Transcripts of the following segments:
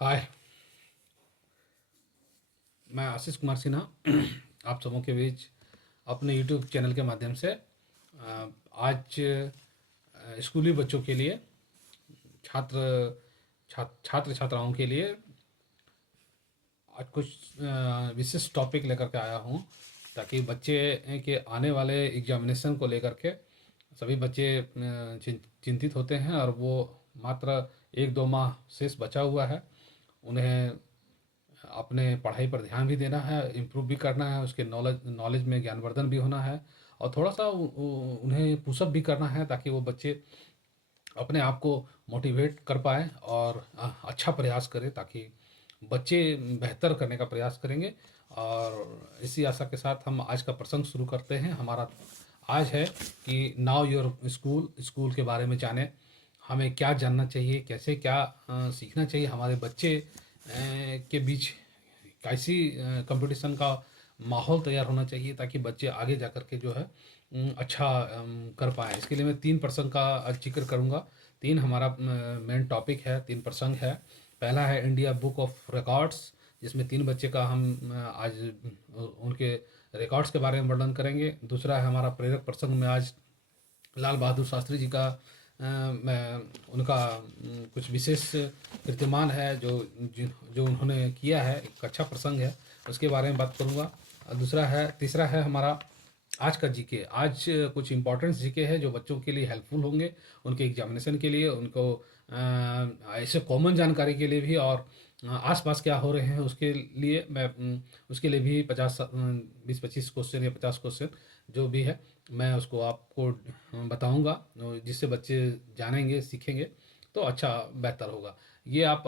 हाय, मैं आशीष कुमार सिन्हा आप सबों के बीच अपने यूट्यूब चैनल के माध्यम से आज स्कूली बच्चों के लिए छात्र छात्र छात्राओं के लिए आज कुछ विशेष टॉपिक लेकर के आया हूँ, ताकि बच्चे के आने वाले एग्जामिनेशन को लेकर के सभी बच्चे चिंतित होते हैं और वो मात्र 1-2 माह शेष बचा हुआ है। उन्हें अपने पढ़ाई पर ध्यान भी देना है, इम्प्रूव भी करना है, उसके नॉलेज में ज्ञानवर्धन भी होना है और थोड़ा सा उन्हें पुशअप भी करना है, ताकि वो बच्चे अपने आप को मोटिवेट कर पाए और अच्छा प्रयास करें, ताकि बच्चे बेहतर करने का प्रयास करेंगे। और इसी आशा के साथ हम आज का प्रसंग शुरू करते हैं। हमारा आज है कि नाउ योर स्कूल स्कूल के बारे में जानें। हमें क्या जानना चाहिए, कैसे क्या सीखना चाहिए, हमारे बच्चे के बीच कैसी कंपटीशन का माहौल तैयार होना चाहिए, ताकि बच्चे आगे जा कर के जो है अच्छा कर पाएँ। इसके लिए मैं 3 प्रसंग का आज जिक्र करूँगा। 3 हमारा मेन टॉपिक है, 3 प्रसंग है। पहला है इंडिया बुक ऑफ रिकॉर्ड्स, जिसमें 3 बच्चे का हम आज उनके रिकॉर्ड्स के बारे में वर्णन करेंगे। दूसरा है हमारा प्रेरक प्रसंग में आज लाल बहादुर शास्त्री जी का उनका कुछ विशेष कीर्तिमान है जो उन्होंने किया है, एक अच्छा प्रसंग है, उसके बारे में बात करूँगा। तीसरा है हमारा आज का जीके। आज कुछ इम्पोर्टेंट जीके है जो बच्चों के लिए हेल्पफुल होंगे, उनके एग्जामिनेशन के लिए, उनको ऐसे कॉमन जानकारी के लिए भी, और आसपास क्या हो रहे हैं उसके लिए मैं उसके लिए भी 20-25 क्वेश्चन या 50 क्वेश्चन जो भी है मैं उसको आपको बताऊंगा, जिससे बच्चे जानेंगे, सीखेंगे तो अच्छा बेहतर होगा। ये आप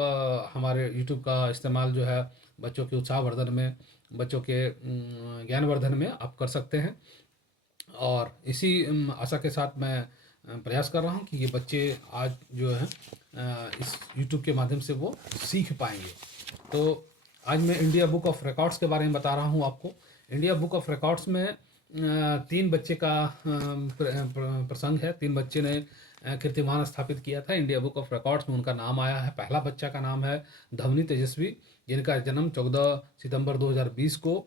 हमारे यूट्यूब का इस्तेमाल जो है बच्चों के उत्साहवर्धन में, बच्चों के ज्ञानवर्धन में आप कर सकते हैं। और इसी आशा के साथ मैं प्रयास कर रहा हूँ कि ये बच्चे आज जो है इस यूट्यूब के माध्यम से वो सीख पाएंगे। तो आज मैं इंडिया बुक ऑफ रिकॉर्ड्स के बारे में बता रहा हूँ आपको। इंडिया बुक ऑफ रिकॉर्ड्स में 3 बच्चे का प्रसंग है। 3 बच्चे ने कीर्तिमान स्थापित किया था। इंडिया बुक ऑफ रिकॉर्ड्स में उनका नाम आया है। पहला बच्चा का नाम है धवनी तेजस्वी, जिनका जन्म 14 सितंबर 2020 को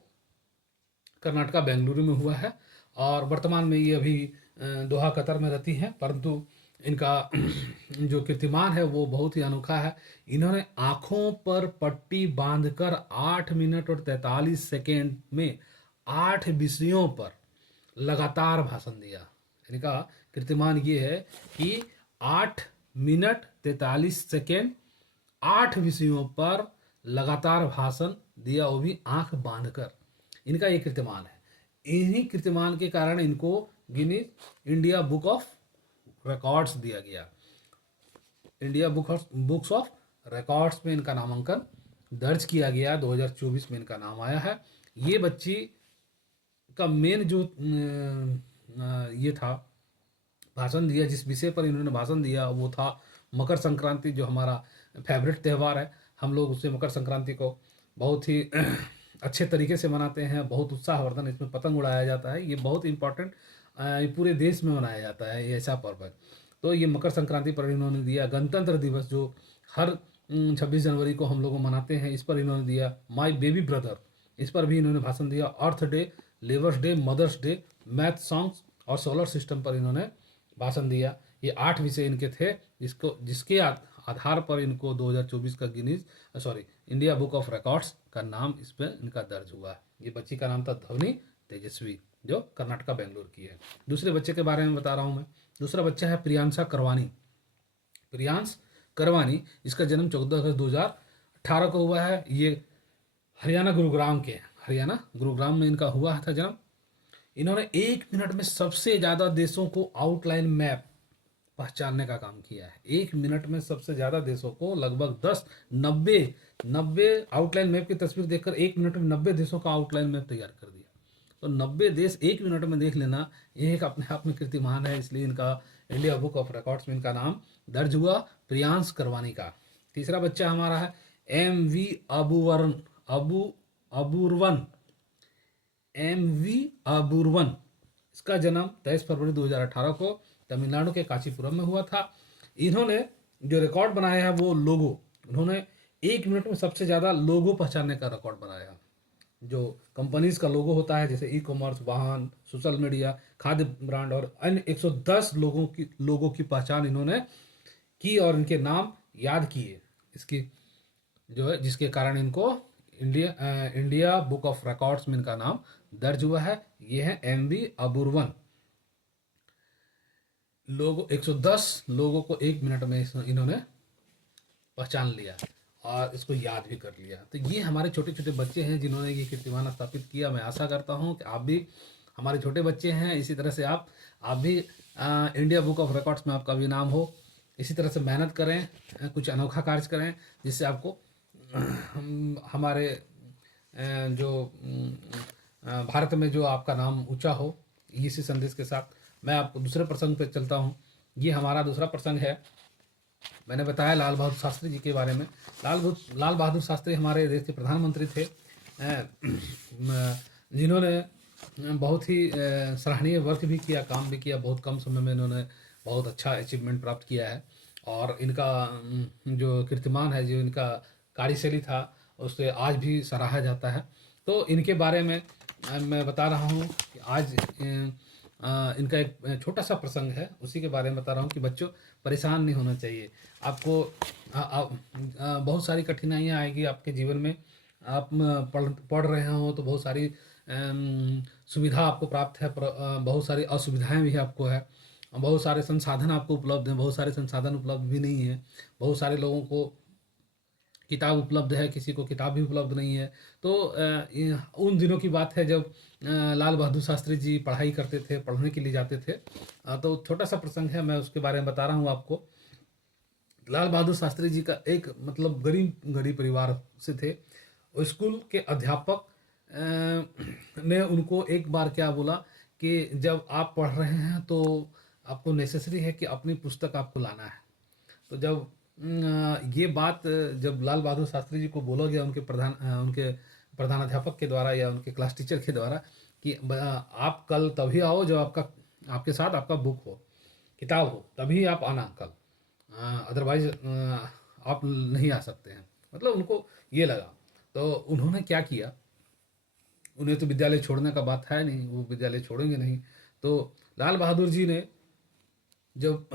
कर्नाटका बेंगलुरु में हुआ है और वर्तमान में ये अभी दोहा कतर में रहती हैं। परंतु इनका जो कीर्तिमान है वो बहुत ही अनोखा है। इन्होंने आँखों पर पट्टी बांधकर 8 मिनट और 43 सेकेंड में 8 विषयों पर लगातार भाषण दिया। इनका कीर्तिमान ये है कि 8 मिनट 43 सेकेंड 8 विषयों पर लगातार भाषण दिया, वो भी आंख बांधकर। इनका ये कीर्तिमान है। इन्हीं कीर्तिमान के कारण इनको Guinness India book of records दिया गया। इंडिया बुक्स ऑफ रिकॉर्ड्स में इनका नामांकन दर्ज किया गया। 2024 में इनका नाम आया है। ये बच्ची का मेन जो ये था भाषण दिया, जिस विषय पर इन्होंने भाषण दिया वो था मकर संक्रांति, जो हमारा फेवरेट त्यौहार है। हम लोग उसे मकर संक्रांति को बहुत ही अच्छे तरीके से मनाते हैं। बहुत उत्साहवर्धन इसमें पतंग उड़ाया जाता है। ये बहुत इम्पोर्टेंट पूरे देश में मनाया जाता है, ये ऐसा पर्व है। तो ये मकर संक्रांति पर इन्होंने दिया। गणतंत्र दिवस जो हर 26 जनवरी को हम लोग मनाते हैं, इस पर इन्होंने दिया। माई बेबी ब्रदर, इस पर भी इन्होंने भाषण दिया। Earth day, labour's day, mother's day, math songs और सोलर सिस्टम पर इन्होंने भाषण दिया। ये 8 विषय इनके थे, जिसके आधार पर इनको 2024 का इंडिया बुक ऑफ रिकॉर्ड्स का नाम इस पर इनका दर्ज हुआ। ये बच्ची का नाम था धवनी तेजस्वी, जो कर्नाटका बेंगलुरु की है। दूसरे बच्चे के बारे में बता रहा हूँ मैं। दूसरा बच्चा है प्रियांश करवानी। इसका जन्म 14 अगस्त 2018 को हुआ है। ये हरियाणा गुरुग्राम में इनका हुआ था जन्म। इन्होंने 1 मिनट में सबसे ज़्यादा देशों को आउटलाइन मैप पहचानने का काम किया है। 1 मिनट में सबसे ज़्यादा देशों को लगभग 90 आउटलाइन मैप की तस्वीर देखकर 1 मिनट में 90 देशों का आउटलाइन मैप तैयार कर दिया। तो 90 देश 1 मिनट में देख लेना, ये एक अपने आप में कीर्तिमान है। इसलिए इनका इंडिया बुक ऑफ रिकॉर्ड्स में इनका नाम दर्ज हुआ, प्रियांश करवानी का। तीसरा बच्चा हमारा है MV अबूरवन। इसका जन्म 23 फरवरी 2018 को तमिलनाडु के कांचीपुरम में हुआ था। इन्होंने जो रिकॉर्ड बनाया है वो लोगो, उन्होंने 1 मिनट में सबसे ज़्यादा लोगो पहचानने का रिकॉर्ड बनाया। जो कंपनीज का लोगो होता है, जैसे ई कॉमर्स, वाहन, सोशल मीडिया, खाद्य ब्रांड और अन्य 110 लोगों की पहचान इन्होंने की और इनके नाम याद किए। इसकी जो है, जिसके कारण इनको इंडिया बुक ऑफ रिकॉर्ड्स में इनका नाम दर्ज हुआ है। ये है एमवी अबूरवन। लोगों 110 लोगों को 1 मिनट में इन्होंने पहचान लिया और इसको याद भी कर लिया। तो ये हमारे छोटे छोटे बच्चे हैं जिन्होंने ये कीर्तिमान स्थापित किया। मैं आशा करता हूँ कि आप भी, हमारे छोटे बच्चे हैं, इसी तरह से आप भी इंडिया बुक ऑफ रिकॉर्ड्स में आपका भी नाम हो। इसी तरह से मेहनत करें, कुछ अनोखा कार्य करें, जिससे आपको हमारे जो भारत में जो आपका नाम ऊंचा हो। इसी संदेश के साथ मैं आपको दूसरे प्रसंग पे चलता हूँ। ये हमारा दूसरा प्रसंग है। मैंने बताया लाल बहादुर शास्त्री जी के बारे में। लाल बहादुर शास्त्री हमारे देश के प्रधानमंत्री थे, जिन्होंने बहुत ही सराहनीय वर्क भी किया, काम भी किया। बहुत कम समय में इन्होंने बहुत अच्छा अचीवमेंट प्राप्त किया है और इनका जो कीर्तिमान है, जो इनका कार्यशैली था, उससे आज भी सराहा जाता है। तो इनके बारे में मैं बता रहा हूँ कि आज इनका एक छोटा सा प्रसंग है, उसी के बारे में बता रहा हूँ कि बच्चों परेशान नहीं होना चाहिए। आपको बहुत सारी कठिनाइयाँ आएगी आपके जीवन में। आप पढ़ रहे हो तो बहुत सारी सुविधा आपको प्राप्त है, बहुत सारी असुविधाएं भी आपको है। बहुत सारे संसाधन आपको उपलब्ध हैं, बहुत सारे संसाधन उपलब्ध भी नहीं है। बहुत सारे लोगों को किताब उपलब्ध है, किसी को किताब भी उपलब्ध नहीं है। तो उन दिनों की बात है जब लाल बहादुर शास्त्री जी पढ़ाई करते थे, पढ़ने के लिए जाते थे। तो छोटा सा प्रसंग है, मैं उसके बारे में बता रहा हूँ आपको। लाल बहादुर शास्त्री जी का एक मतलब गरीब परिवार से थे। स्कूल के अध्यापक ने उनको एक बार क्या बोला कि जब आप पढ़ रहे हैं तो आपको नेसेसरी है कि अपनी पुस्तक आपको लाना है। तो जब ये बात जब लाल बहादुर शास्त्री जी को बोला गया उनके प्रधानाध्यापक के द्वारा या उनके क्लास टीचर के द्वारा कि आप कल तभी आओ जब आपके साथ आपका बुक हो, किताब हो, तभी आप आना कल, अदरवाइज आप नहीं आ सकते हैं। मतलब उनको ये लगा। तो उन्होंने क्या किया, उन्हें तो विद्यालय छोड़ने का बात है नहीं, वो विद्यालय छोड़ेंगे नहीं। तो लाल बहादुर जी ने जब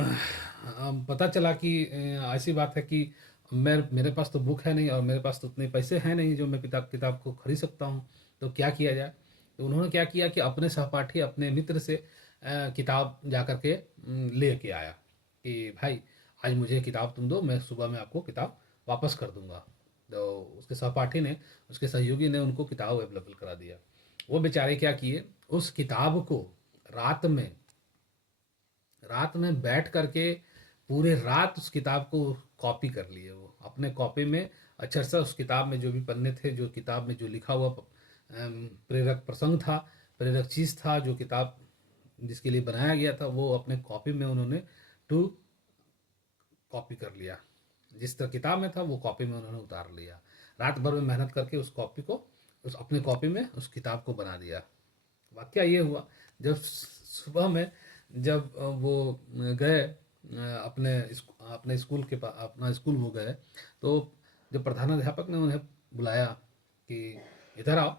पता चला कि ऐसी बात है कि मेरे पास तो बुक है नहीं और मेरे पास तो उतने पैसे हैं नहीं जो मैं किताब को खरीद सकता हूँ, तो क्या किया जाए। तो उन्होंने क्या किया कि अपने सहपाठी, अपने मित्र से किताब जा कर के ले के आया कि भाई आज मुझे किताब तुम दो, मैं सुबह में आपको किताब वापस कर दूंगा। तो उसके सहपाठी ने, उसके सहयोगी ने उनको किताब अवेलेबल करा दिया। वो बेचारे क्या किए, उस किताब को रात में बैठ करके पूरे रात उस किताब को कॉपी कर लिए। वो अपने कॉपी में अक्षरशः उस किताब में जो भी पन्ने थे, जो किताब में जो लिखा हुआ प्रेरक प्रसंग था, प्रेरक चीज़ था, जो किताब जिसके लिए बनाया गया था, वो अपने कॉपी में उन्होंने टू कॉपी कर लिया। जिस तरह किताब में था वो कॉपी में उन्होंने उतार लिया। रात भर में मेहनत करके उस कॉपी को, उस अपने कॉपी में उस किताब को बना दिया। वाकया ये हुआ, जब सुबह में जब वो गए अपने स्कूल के पास, अपना स्कूल वो गए, तो जब प्रधानाध्यापक ने उन्हें बुलाया कि इधर आओ,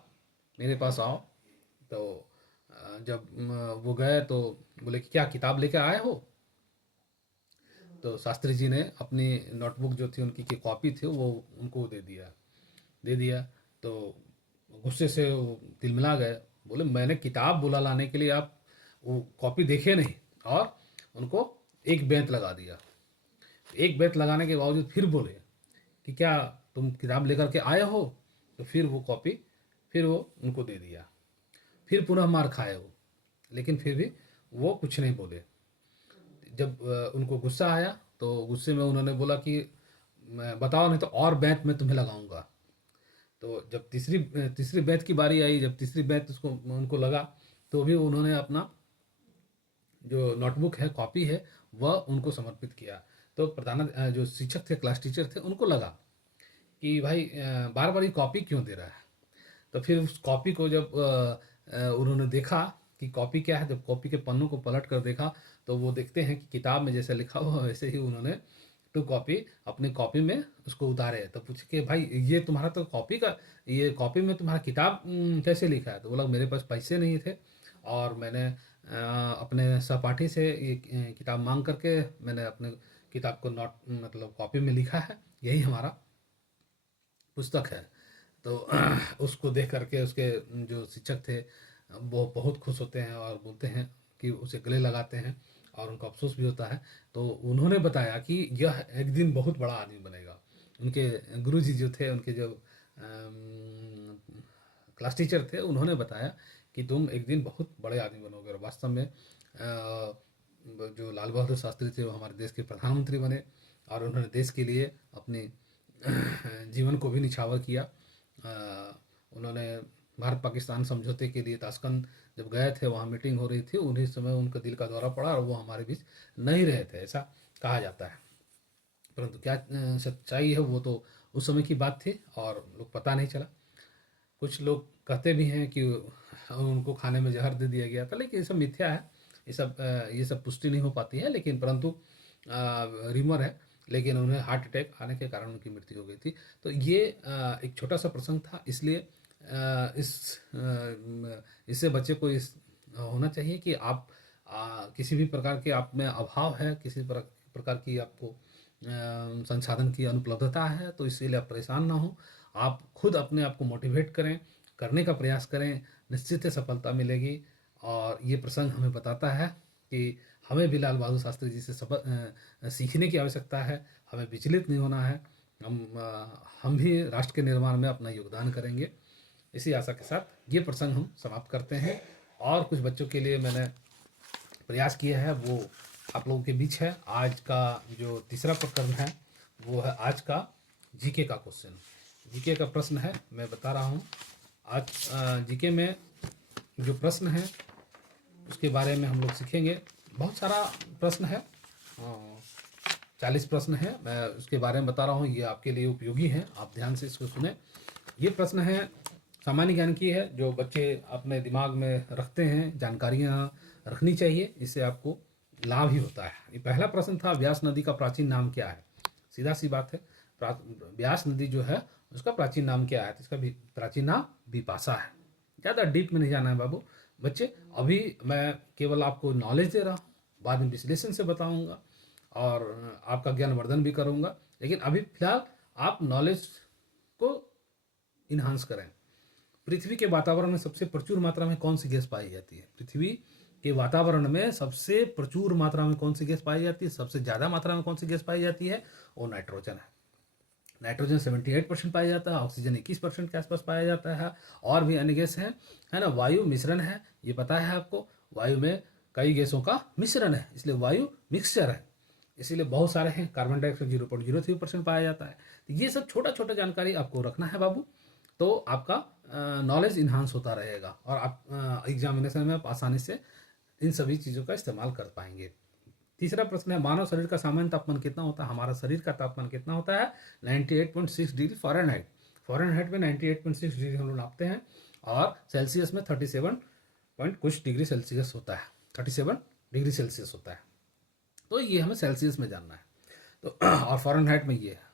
मेरे पास आओ, तो जब वो गए तो बोले कि क्या किताब लेकर आए हो। तो शास्त्री जी ने अपनी नोटबुक जो थी, उनकी की कॉपी थी, वो उनको दे दिया। तो गुस्से से वो तिलमिला गए। बोले मैंने किताब बोला लाने के लिए, आप वो कॉपी देखे नहीं, और उनको एक बेंत लगा दिया। एक बेंत लगाने के बावजूद फिर बोले कि क्या तुम किताब लेकर के आए हो। तो फिर वो कॉपी फिर वो उनको दे दिया। फिर पुनः मार खाए वो, लेकिन फिर भी वो कुछ नहीं बोले। जब उनको गुस्सा आया तो गुस्से में उन्होंने बोला कि बताओ, नहीं तो और बेंत मैं तुम्हें लगाऊंगा। तो जब तीसरी बेंत की बारी आई, जब तीसरी बेंत उनको लगा, तो भी उन्होंने अपना जो नोटबुक है, कॉपी है, वह उनको समर्पित किया। तो जो शिक्षक थे, क्लास टीचर थे, उनको लगा कि भाई बार बार ये कॉपी क्यों दे रहा है। तो फिर उस कॉपी को जब उन्होंने देखा कि कॉपी क्या है, जब कॉपी के पन्नों को पलट कर देखा, तो वो देखते हैं कि किताब में जैसे लिखा हुआ वैसे ही उन्होंने टू कॉपी अपनी कॉपी में उसको उतारे। तो पूछे कि भाई ये तुम्हारा तो कॉपी का, ये कॉपी में तुम्हारा किताब कैसे लिखा है? तो बोला मेरे पास पैसे नहीं थे और मैंने अपने सहपाठी से ये किताब मांग करके मैंने अपने किताब को नोट मतलब कॉपी में लिखा है, यही हमारा पुस्तक है। तो उसको देख करके उसके जो शिक्षक थे वो बहुत खुश होते हैं और बोलते हैं कि उसे गले लगाते हैं और उनको अफसोस भी होता है। तो उन्होंने बताया कि यह एक दिन बहुत बड़ा आदमी बनेगा। उनके गुरुजी जो थे, उनके जो क्लास टीचर थे, उन्होंने बताया कि तुम एक दिन बहुत बड़े आदमी बनोगे। और वास्तव में जो लाल बहादुर शास्त्री थे वो हमारे देश के प्रधानमंत्री बने और उन्होंने देश के लिए अपने जीवन को भी निछावर किया। उन्होंने भारत पाकिस्तान समझौते के लिए ताशकंद जब गए थे, वहाँ मीटिंग हो रही थी, उन्हीं समय उनका दिल का दौरा पड़ा और वो हमारे बीच नहीं रहे थे, ऐसा कहा जाता है। परंतु क्या सच्चाई है वो तो उस समय की बात थी और लोग पता नहीं चला। कुछ लोग कहते भी हैं कि उनको खाने में जहर दे दिया गया था, लेकिन ये सब मिथ्या है। ये सब पुष्टि नहीं हो पाती है, लेकिन परंतु रिमर है। लेकिन उन्हें हार्ट अटैक आने के कारण उनकी मृत्यु हो गई थी। तो ये एक छोटा सा प्रसंग था, इसलिए इससे बच्चे को इस होना चाहिए कि आप किसी भी प्रकार के आप में अभाव है, किसी प्रकार की आपको संसाधन की अनुपलब्धता है, तो इसीलिए आप परेशान ना हो। आप खुद अपने आप को मोटिवेट करें, करने का प्रयास करें, निश्चित ही सफलता मिलेगी। और ये प्रसंग हमें बताता है कि हमें भी लाल बहादुर शास्त्री जी से सीखने की आवश्यकता है। हमें विचलित नहीं होना है। हम भी राष्ट्र के निर्माण में अपना योगदान करेंगे। इसी आशा के साथ ये प्रसंग हम समाप्त करते हैं। और कुछ बच्चों के लिए मैंने प्रयास किया है, वो आप लोगों के बीच है। आज का जो तीसरा प्रकरण है वो है आज का जीके का क्वेश्चन। जीके का प्रश्न है, मैं बता रहा हूँ। आज जीके में जो प्रश्न है उसके बारे में हम लोग सीखेंगे। बहुत सारा प्रश्न है, 40 प्रश्न है, मैं उसके बारे में बता रहा हूँ। ये आपके लिए उपयोगी है, आप ध्यान से इसको सुने। ये प्रश्न है सामान्य ज्ञान की है, जो बच्चे अपने दिमाग में रखते हैं। जानकारियाँ रखनी चाहिए, इससे आपको लाभ ही होता है। ये पहला प्रश्न था, व्यास नदी का प्राचीन नाम क्या है? सीधा सी बात है, व्यास नदी जो है उसका प्राचीन नाम क्या है? तो इसका भी प्राचीन नाम बिपाशा है। ज़्यादा डीप में नहीं जाना है बाबू बच्चे। अभी मैं केवल आपको नॉलेज दे रहा हूँ, बाद में विश्लेषण से बताऊंगा और आपका ज्ञानवर्धन भी करूंगा। लेकिन अभी फिलहाल आप नॉलेज को इन्हांस करें। पृथ्वी के वातावरण में सबसे प्रचुर मात्रा में कौन सी गैस पाई जाती है? पृथ्वी के वातावरण में सबसे प्रचुर मात्रा में कौन सी गैस पाई जाती है? सबसे ज़्यादा मात्रा में कौन सी गैस पाई जाती है? वो नाइट्रोजन है। नाइट्रोजन 78% पाया जाता है, ऑक्सीजन 21% के आसपास पाया जाता है, और भी अन्य गैस हैं, है ना। वायु मिश्रण है, ये पता है आपको। वायु में कई गैसों का मिश्रण है, इसलिए वायु मिक्सचर है। इसीलिए बहुत सारे हैं। कार्बन डाइऑक्साइड 0.03% पाया जाता है। तो ये सब छोटा छोटा जानकारी आपको रखना है बाबू, तो आपका नॉलेज इन्हांस होता रहेगा और आप एग्जामिनेशन में आप आसानी से इन सभी चीज़ों का इस्तेमाल कर पाएंगे। तीसरा प्रश्न है, मानव शरीर का सामान्य तापमान कितना होता है? हमारा शरीर का तापमान कितना होता है? 98.6 डिग्री फ़ारेनहाइट। फ़ारेनहाइट में 98.6 डिग्री हम लोग नापते हैं, और सेल्सियस में 37 पॉइंट कुछ डिग्री सेल्सियस होता है। 37 डिग्री सेल्सियस होता है। तो ये हमें सेल्सियस में जानना है। तो और फ़ारेनहाइट में ये है।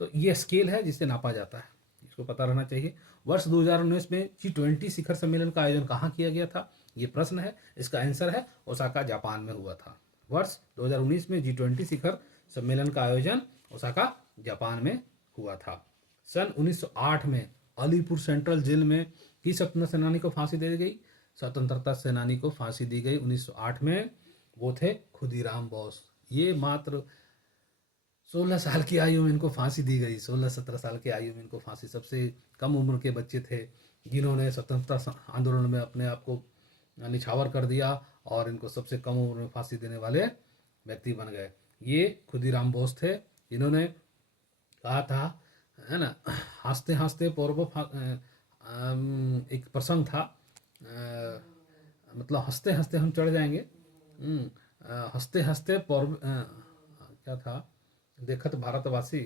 तो ये स्केल है जिससे नापा जाता है, इसको पता रहना चाहिए। वर्ष 2019 में G20 शिखर सम्मेलन का आयोजन कहाँ किया गया था? ये प्रश्न है। इसका आंसर है ओसाका, जापान में हुआ था। वर्ष 2019 में G20 शिखर सम्मेलन का आयोजन ओसाका, जापान में हुआ था। सन 1908 में अलीपुर सेंट्रल जेल में किस स्वतंत्रता सेनानी को फांसी दे दी गई? स्वतंत्रता सेनानी को फांसी दी गई 1908 में, वो थे खुदीराम बोस। ये मात्र 16 साल की आयु में इनको फांसी दी गई। 16-17 साल की आयु में इनको फांसी। सबसे कम उम्र के बच्चे थे जिन्होंने स्वतंत्रता आंदोलन में अपने आप को निछावर कर दिया, और इनको सबसे कम उम्र में फांसी देने वाले व्यक्ति बन गए। ये खुदीराम बोस थे, जिन्होंने कहा था, है ना, हंसते हंसते पूर्व एक प्रसंग था, मतलब हंसते हंसते हम चढ़ जाएंगे, हंसते हंसते पूर्व क्या था, देखत भारतवासी,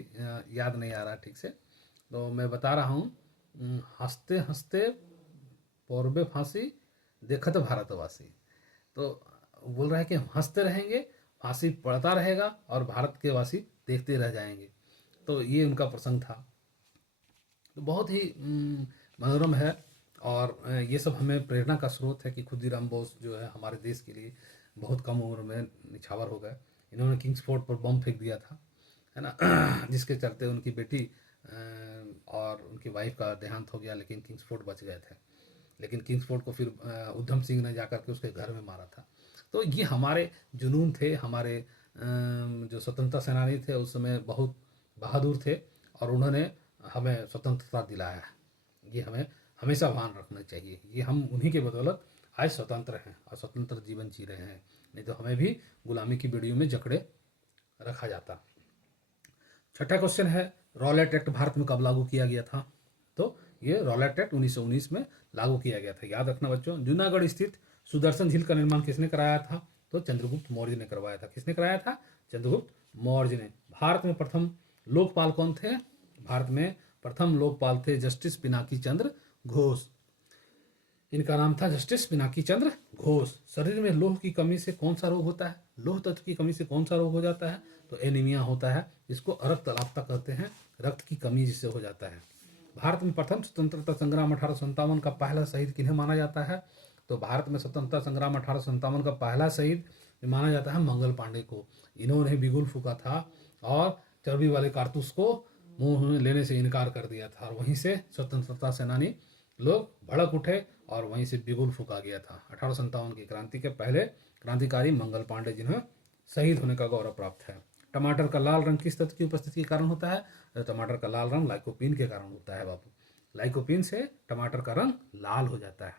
याद नहीं आ रहा ठीक से, तो मैं बता रहा हूँ। हंसते हंसते पूर्व फांसी देखत भारतवासी। तो बोल रहा है कि हम हंसते रहेंगे फांसी पड़ता रहेगा और भारत के वासी देखते रह जाएंगे। तो ये उनका प्रसंग था। तो बहुत ही मनोरम है। और ये सब हमें प्रेरणा का स्रोत है कि खुदीराम बोस जो है हमारे देश के लिए बहुत कम उम्र में निछावर हो गए। इन्होंने किंग्स फोर्ट पर बम फेंक दिया था, है ना, जिसके चलते उनकी बेटी और उनकी वाइफ का देहांत हो गया, लेकिन किंग्स फोर्ट बच गए थे। लेकिन किंग्स फोर्ट को फिर उधम सिंह ने जाकर के उसके घर में मारा था। तो ये हमारे जुनून थे, हमारे जो स्वतंत्रता सेनानी थे उस समय बहुत बहादुर थे और उन्होंने हमें स्वतंत्रता दिलाया है। ये हमें हमेशा भान रखना चाहिए। ये हम उन्हीं के बदौलत आज स्वतंत्र हैं और स्वतंत्र जीवन जी रहे हैं, नहीं तो हमें भी गुलामी की बेड़ियों में जकड़े रखा जाता। छठा क्वेश्चन है, रॉलेट एक्ट भारत में कब लागू किया गया था? तो ये रॉलेट एक्ट 1919 में लागू किया गया था। याद रखना बच्चों। जूनागढ़ स्थित सुदर्शन झील का निर्माण किसने कराया था? तो चंद्रगुप्त मौर्य ने करवाया था। किसने कराया था? चंद्रगुप्त मौर्य ने। भारत में प्रथम लोकपाल कौन थे? भारत में प्रथम लोकपाल थे जस्टिस पिनाकी चंद्र घोष। इनका नाम था जस्टिस पिनाकी चंद्र घोष। शरीर में लौह की कमी से कौन सा रोग होता है? लौह तत्व की कमी से कौन सा रोग हो जाता है? तो एनीमिया होता है, इसको रक्त अल्पता कहते हैं, रक्त की कमी जिससे हो जाता है। भारत में प्रथम स्वतंत्रता संग्राम 1857 का पहला शहीद किन्हें माना जाता है? तो भारत में स्वतंत्रता संग्राम 1857 का पहला शहीद माना जाता है मंगल पांडे को। इन्होंने बिगुल फूका था और चर्बी वाले कारतूस को मुंह में लेने से इनकार कर दिया था और वहीं से स्वतंत्रता सेनानी लोग भड़क उठे और वहीं से बिगुल फूका गया था। 1857 की क्रांति के पहले क्रांतिकारी मंगल पांडे जिन्हें शहीद होने का गौरव प्राप्त है। टमाटर का लाल रंग किस तत्व की उपस्थिति के कारण होता है? तो टमाटर का लाल रंग लाइकोपीन के कारण होता है बाबू। लाइकोपीन से टमाटर का रंग लाल हो जाता है।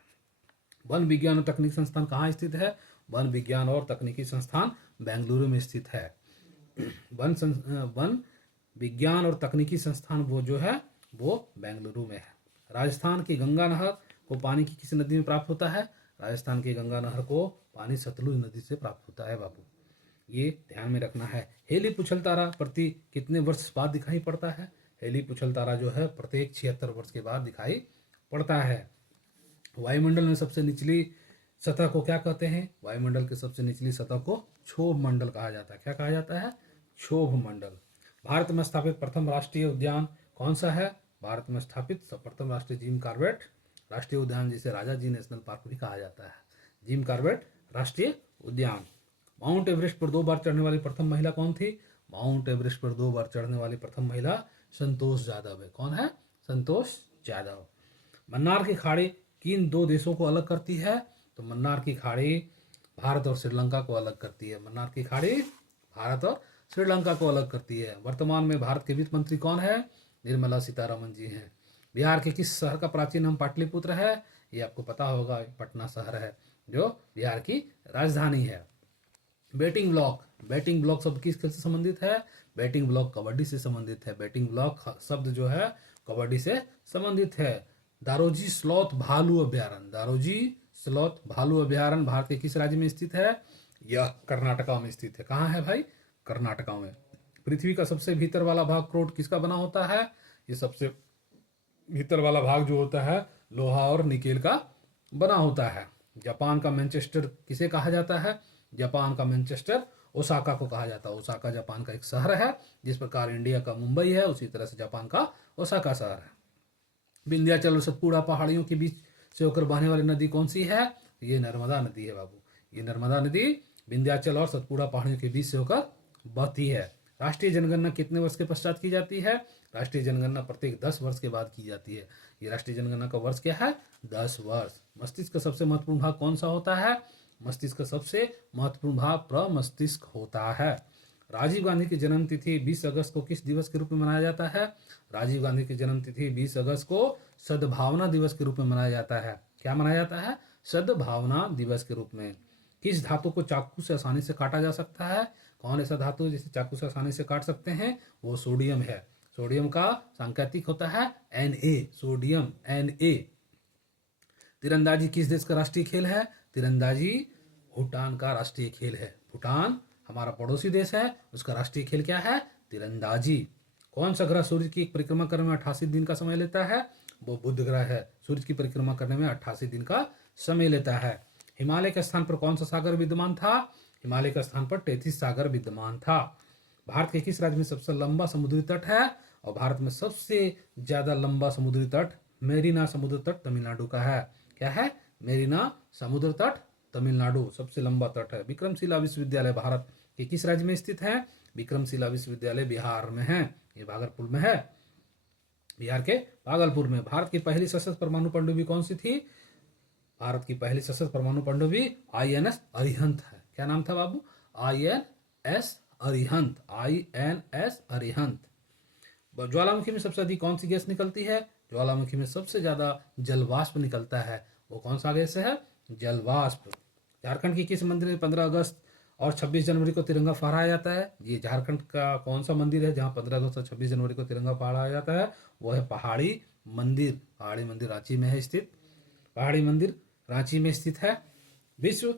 वन विज्ञान और तकनीकी संस्थान कहाँ स्थित है? वन विज्ञान और तकनीकी संस्थान बेंगलुरु में स्थित है। वन विज्ञान और तकनीकी संस्थान वो जो है वो बेंगलुरु में है। राजस्थान की गंगा नहर को पानी की किस नदी में प्राप्त होता है? राजस्थान की गंगा नहर को पानी सतलुज नदी से प्राप्त होता है बाबू। ये ध्यान में रखना है। हेली पुछल तारा प्रति कितने वर्ष बाद दिखाई पड़ता है? हेली पुछल तारा जो है प्रत्येक 76 वर्ष के बाद दिखाई पड़ता है। वायुमंडल में सबसे निचली सतह को क्या कहते हैं? वायुमंडल की सबसे निचली सतह को क्षोभ मंडल कहा जाता है। क्या कहा जाता है? क्षोभ मंडल। भारत में स्थापित प्रथम राष्ट्रीय उद्यान कौन सा है? भारत में स्थापित प्रथम राष्ट्रीय जिम कॉर्बेट राष्ट्रीय उद्यान, जिसे राजा जी नेशनल पार्क भी कहा जाता है। जिम कॉर्बेट राष्ट्रीय उद्यान। माउंट एवरेस्ट पर 2 बार चढ़ने वाली प्रथम महिला कौन थी? माउंट एवरेस्ट पर 2 बार चढ़ने वाली प्रथम महिला संतोष जादव है। कौन है? संतोष जादव। मन्नार की खाड़ी किन 2 देशों को अलग करती है? तो मन्नार की खाड़ी भारत और श्रीलंका को अलग करती है। मन्नार की खाड़ी भारत और श्रीलंका को अलग करती है। वर्तमान में भारत के वित्त मंत्री कौन है? निर्मला सीतारमन जी हैं। बिहार के किस शहर का प्राचीन नाम पाटलिपुत्र है? ये आपको पता होगा, पटना शहर है जो बिहार की राजधानी है। बैटिंग ब्लॉक शब्द किस खेल से संबंधित है? बैटिंग ब्लॉक कबड्डी से संबंधित है। बैटिंग ब्लॉक शब्द जो है कबड्डी से संबंधित है। दारोजी स्लॉथ भालू अभ्यारण्य, दारोजी स्लॉथ भालू अभ्यारण्य भारत के किस राज्य में स्थित है? यह कर्नाटका में स्थित है। कहाँ है भाई? कर्नाटका में। पृथ्वी का सबसे भीतर वाला भाग क्रोट किसका बना होता है? ये सबसे भीतर वाला भाग जो होता है लोहा और निकेल का बना होता है। जापान का मैनचेस्टर किसे कहा जाता है? जापान का मैनचेस्टर ओसाका को कहा जाता है। ओसाका जापान का एक शहर है। जिस प्रकार इंडिया का मुंबई है उसी तरह से जापान का ओसाका शहर है। विंध्याचल और सतपुड़ा पहाड़ियों के बीच से होकर बहने वाली नदी कौन सी है? ये नर्मदा नदी है बाबू। ये नर्मदा नदी विंध्याचल और सतपुड़ा पहाड़ियों के बीच से होकर बहती है। राष्ट्रीय जनगणना कितने वर्ष के पश्चात की जाती है? राष्ट्रीय जनगणना प्रत्येक 10 वर्ष के बाद की जाती है। ये राष्ट्रीय जनगणना का वर्ष क्या है? 10 वर्ष। मस्तिष्क का सबसे महत्वपूर्ण भाग कौन सा होता है? मस्तिष्क का सबसे महत्वपूर्ण भाग प्रमस्तिष्क होता है। राजीव गांधी की जन्म तिथि 20 अगस्त को किस दिवस के रूप में मनाया जाता है? राजीव गांधी की जन्म तिथि 20 अगस्त को सद्भावना दिवस के रूप में मनाया जाता है। क्या मनाया जाता है? सद्भावना दिवस के रूप में। किस धातु को चाकू से आसानी से काटा जा सकता है? कौन ऐसा धातु जिसे चाकू से आसानी से काट सकते हैं? वो सोडियम है। सोडियम का सांकेतिक होता है Na, सोडियम Na। तीरंदाजी किस देश का राष्ट्रीय खेल है? तीरंदाजी भूटान का राष्ट्रीय खेल है। भूटान हमारा पड़ोसी देश है, उसका राष्ट्रीय खेल क्या है? तीरंदाजी। कौन सा ग्रह सूर्य की परिक्रमा करने में 88 दिन का समय लेता है? वो बुध ग्रह है। सूर्य की परिक्रमा करने में 88 दिन का समय लेता है। हिमालय के स्थान पर कौन सा सागर विद्यमान था? हिमालय के स्थान पर 33 सागर विद्यमान था। भारत के किस राज्य में सबसे लंबा समुद्री तट है? और भारत में सबसे ज्यादा लंबा समुद्री तट मेरीना समुद्र तट तमिलनाडु का है। क्या है? मेरीना समुद्र तट तमिलनाडु सबसे लंबा तट है। विक्रमशिला विश्वविद्यालय भारत के किस राज्य में स्थित है? विक्रमशिला विश्वविद्यालय बिहार में है, ये भागलपुर में है, बिहार के भागलपुर में। भारत की पहली सशस्त्र परमाणु पनडुब्बी कौन सी थी? भारत की पहली सशस्त्र परमाणु पनडुब्बी INS अरिहंत है। क्या नाम था बाबू? INS Arihant, INS Arihant. ज्वालामुखी में सबसे अधिक कौन सी गैस निकलती है? ज्वालामुखी में सबसे ज्यादा जलवाष्प निकलता है। वो कौन सा गैस है? जलवाष्प। झारखंड के किस मंदिर में 15 अगस्त और 26 जनवरी को तिरंगा फहराया जाता है? ये झारखंड का कौन सा मंदिर है जहाँ 15 अगस्त और 26 जनवरी को तिरंगा फहराया जाता है? वो है पहाड़ी मंदिर। पहाड़ी मंदिर रांची में है स्थित। पहाड़ी मंदिर रांची में स्थित है। विश्व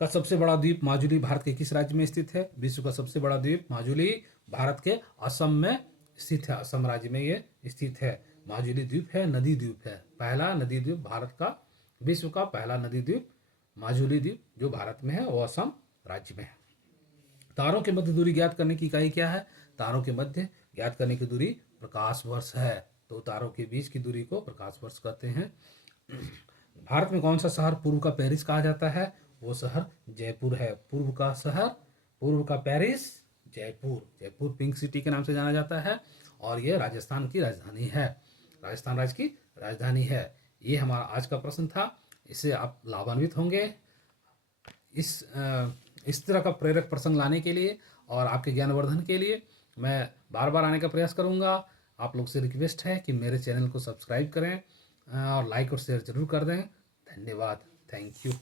का सबसे बड़ा द्वीप माजुली भारत के किस राज्य में स्थित है? विश्व का सबसे बड़ा द्वीप माजुली भारत के असम में स्थित है। असम राज्य में ये स्थित है। माजुली द्वीप है, नदी द्वीप है, पहला नदी द्वीप भारत का, विश्व का पहला नदी द्वीप माजुली द्वीप जो भारत में है वो असम राज्य में है। तारों के मध्य दूरी ज्ञात करने की इकाई क्या है? तारों के मध्य ज्ञात करने की दूरी प्रकाश वर्ष है। तो तारों के बीच की दूरी को प्रकाश वर्ष कहते हैं। भारत में कौन सा शहर पूर्व का पेरिस कहा जाता है? वो शहर जयपुर है। पूर्व का शहर, पूर्व का Paris Jaipur. Jaipur pink city के नाम से जाना जाता है और ये राजस्थान की राजधानी है, राजस्थान राज्य की राजधानी है। ये हमारा आज का प्रश्न था, इससे आप लाभान्वित होंगे। इस तरह का प्रेरक प्रसंग लाने के लिए और आपके ज्ञानवर्धन के लिए मैं बार बार आने का प्रयास करूंगा। आप लोग से रिक्वेस्ट है कि मेरे चैनल को सब्सक्राइब करें और लाइक और शेयर जरूर कर दें। धन्यवाद। Thank you.